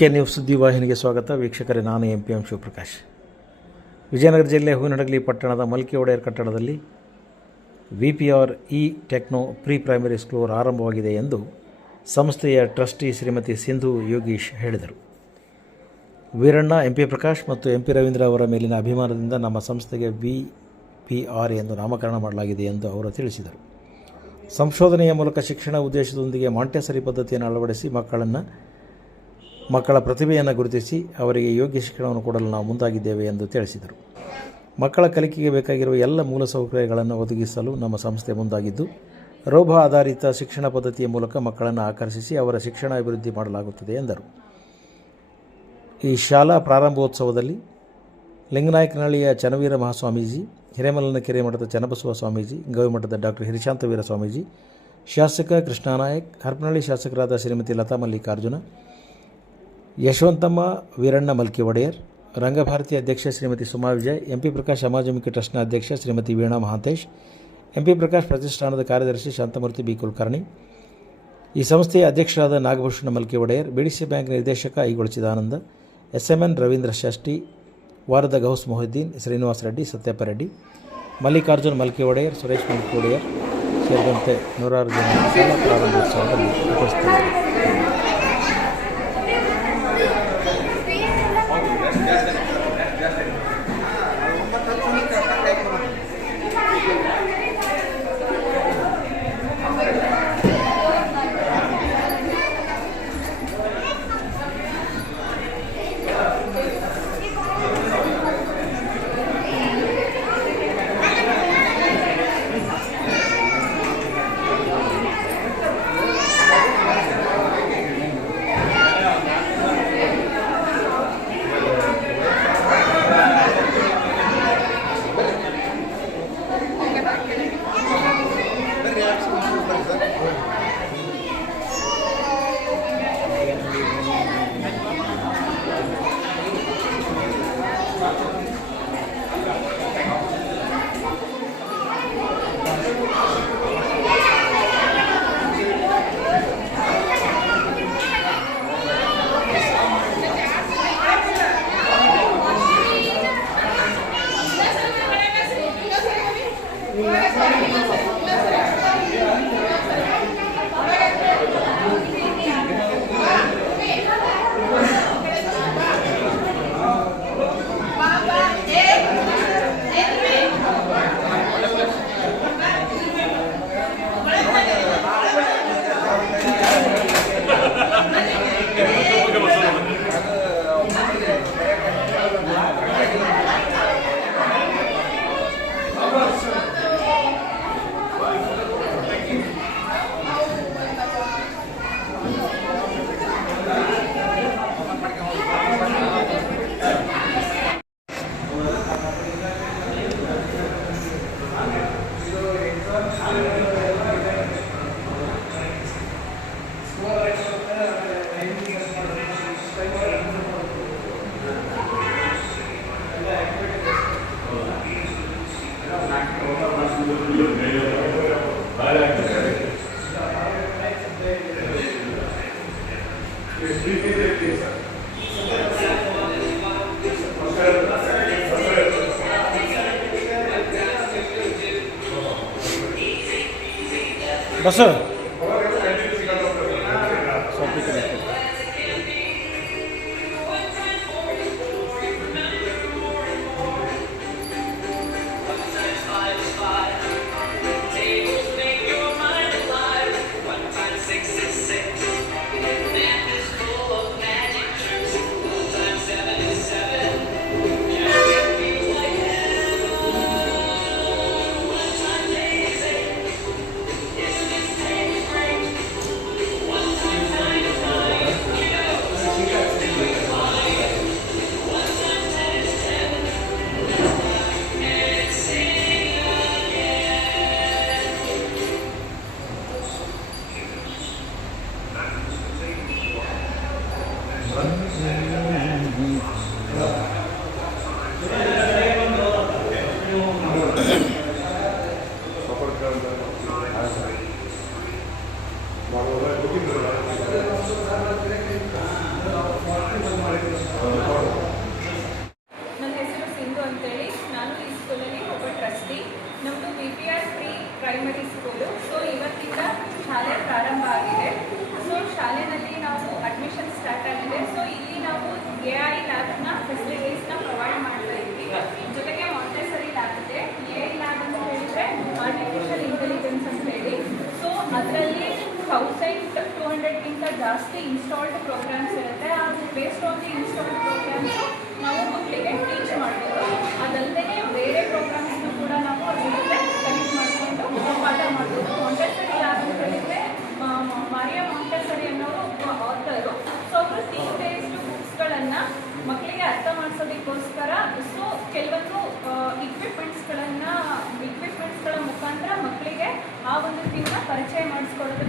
K news ಸುದ್ದಿವಾಹಿನಿಗೆ ಸ್ವಾಗತ. ವೀಕ್ಷಕರೇ, ನಾನು MPM ಶಿವಪ್ರಕಾಶ್. ವಿಜಯನಗರ ಜಿಲ್ಲೆ ಹೂವಿನಹಡಗಲಿ ಪಟ್ಟಣದ ಮಲ್ಕಿ ಒಡೆಯರ್ ಕಟ್ಟಡದಲ್ಲಿ VPR techno pre primary school ಆರಂಭವಾಗಿದೆ ಎಂದು ಸಂಸ್ಥೆಯ ಟ್ರಸ್ಟಿ ಶ್ರೀಮತಿ ಸಿಂಧು ಯೋಗೀಶ್ ಹೇಳಿದರು. ವೀರಣ್ಣ, MP ಪ್ರಕಾಶ್ ಮತ್ತು MP ರವೀಂದ್ರ ಅವರ ಮೇಲಿನ ಅಭಿಮಾನದಿಂದ ನಮ್ಮ ಸಂಸ್ಥೆಗೆ VPR ಎಂದು ನಾಮಕರಣ ಮಾಡಲಾಗಿದೆ ಎಂದು ಅವರು ತಿಳಿಸಿದರು. ಸಂಶೋಧನೆಯ ಮೂಲಕ ಶಿಕ್ಷಣ ಉದ್ದೇಶದೊಂದಿಗೆ ಮಾಂಟೆಸರಿ ಪದ್ಧತಿಯನ್ನು ಅಳವಡಿಸಿ ಮಕ್ಕಳ ಪ್ರತಿಭೆಯನ್ನು ಗುರುತಿಸಿ ಅವರಿಗೆ ಯೋಗ್ಯ ಶಿಕ್ಷಣವನ್ನು ಕೊಡಲು ನಾವು ಮುಂದಾಗಿದ್ದೇವೆ ಎಂದು ತಿಳಿಸಿದರು. ಮಕ್ಕಳ ಕಲಿಕೆಗೆ ಬೇಕಾಗಿರುವ ಎಲ್ಲ ಮೂಲಸೌಕರ್ಯಗಳನ್ನು ಒದಗಿಸಲು ನಮ್ಮ ಸಂಸ್ಥೆ ಮುಂದಾಗಿದ್ದು, ರೋಬೋ ಆಧಾರಿತ ಶಿಕ್ಷಣ ಪದ್ಧತಿಯ ಮೂಲಕ ಮಕ್ಕಳನ್ನು ಆಕರ್ಷಿಸಿ ಅವರ ಶಿಕ್ಷಣ ಅಭಿವೃದ್ಧಿ ಮಾಡಲಾಗುತ್ತದೆ ಎಂದರು. ಈ ಶಾಲಾ ಪ್ರಾರಂಭೋತ್ಸವದಲ್ಲಿ ಲಿಂಗನಾಯಕನಹಳ್ಳಿಯ ಚನ್ನವೀರ ಮಹಾಸ್ವಾಮೀಜಿ, ಹಿರೇಮಲ್ಲನಕೆರೆ ಮಠದ ಚನ್ನಬಸವ ಸ್ವಾಮೀಜಿ, ಗವಿಮಠದ ಡಾಕ್ಟರ್ ಹಿರಿಶಾಂತವೀರ ಸ್ವಾಮೀಜಿ, ಶಾಸಕ ಕೃಷ್ಣಾನಾಯಕ್, ಹರಪನಹಳ್ಳಿ ಶಾಸಕರಾದ ಶ್ರೀಮತಿ ಲತಾ ಮಲ್ಲಿಕಾರ್ಜುನ, ಯಶವಂತಮ್ಮ, ವೀರಣ್ಣ ಮಲ್ಕಿ ಒಡೆಯರ್, ರಂಗಭಾರತಿ ಅಧ್ಯಕ್ಷ ಶ್ರೀಮತಿ ಸುಮಾ ವಿಜಯ್, MP ಪ್ರಕಾಶ್ ಸಮಾಜಮುಖಿ ಟ್ರಸ್ಟ್ನ ಅಧ್ಯಕ್ಷ ಶ್ರೀಮತಿ ವೀಣಾ ಮಹಾಂತೇಶ್, MP ಪ್ರಕಾಶ್ ಪ್ರತಿಷ್ಠಾನದ ಕಾರ್ಯದರ್ಶಿ ಶಾಂತಮೂರ್ತಿ B. ಕುಲಕರ್ಣಿ, ಈ ಸಂಸ್ಥೆಯ ಅಧ್ಯಕ್ಷರಾದ ನಾಗಭೂಷಣ ಮಲ್ಕಿ ಒಡೆಯರ್, BDC ಬ್ಯಾಂಕ್ ನಿರ್ದೇಶಕ ಐಗೊಳ ಚಿದಾನಂದ, SMN ರವೀಂದ್ರ ಷಷ್ಠಿ, ವಾರದ ಗೌಸ್ ಮೊಹಿದ್ದೀನ್, ಶ್ರೀನಿವಾಸ ರೆಡ್ಡಿ, ಸತ್ಯಪ್ಪ ರೆಡ್ಡಿ, ಮಲ್ಲಿಕಾರ್ಜುನ್ ಮಲ್ಕಿ ಒಡೆಯರ್, ಸುರೇಶ್ ಮಲ್ಕಿ ಒಡೆಯರ್ ಸೇರಿದಂತೆ ನೂರಾರು ಜನ ಶಾಲಾ ಪ್ರಾರಂಭೋತ್ಸವದಲ್ಲಿ ಉಪಸ್ಥಿತರಿದ್ದರು. ಬಸ್ ಜಾಸ್ತಿ ಇನ್ಸ್ಟಾಲ್ಡ್ ಪ್ರೋಗ್ರಾಮ್ಸ್ ಇರುತ್ತೆ. ಆ based on the installed programmes ನಾವು ಮಕ್ಕಳಿಗೆ ಟೀಚ್ ಮಾಡ್ಬೋದು. ಅದಲ್ಲದೆ ಬೇರೆ ಪ್ರೋಗ್ರಾಮ್ಸ್ನು ಕೂಡ ನಾವು ಅದ್ರ ಜೊತೆ ಕನೆಕ್ಟ್ ಮಾಡಿಕೊಂಡು ಪಾಠ ಮಾಡ್ಬೋದು. ಮಾಂಟೆಸರಿ ಲ್ಯಾಬ್ ಅಂತ ಹೇಳಿದರೆ ಮಾರಿಯಾ ಮಾಂಟೆಸರಿ ಅನ್ನೋರು ಆಥರು. ಸೊ ಅವರು ಥೀಮ್ ಬೇಸ್ಡ್ ಬುಕ್ಸ್ಗಳನ್ನು ಮಕ್ಕಳಿಗೆ ಅರ್ಥ ಮಾಡಿಸೋದಕ್ಕೋಸ್ಕರ ಸೊ ಕೆಲವೊಂದು ಇಕ್ವಿಪ್ಮೆಂಟ್ಸ್ಗಳ ಮುಖಾಂತರ ಮಕ್ಕಳಿಗೆ ಆ ಒಂದು ಥೀಮ್ನ ಪರಿಚಯ ಮಾಡಿಸ್ಕೊಡೋದ್ರ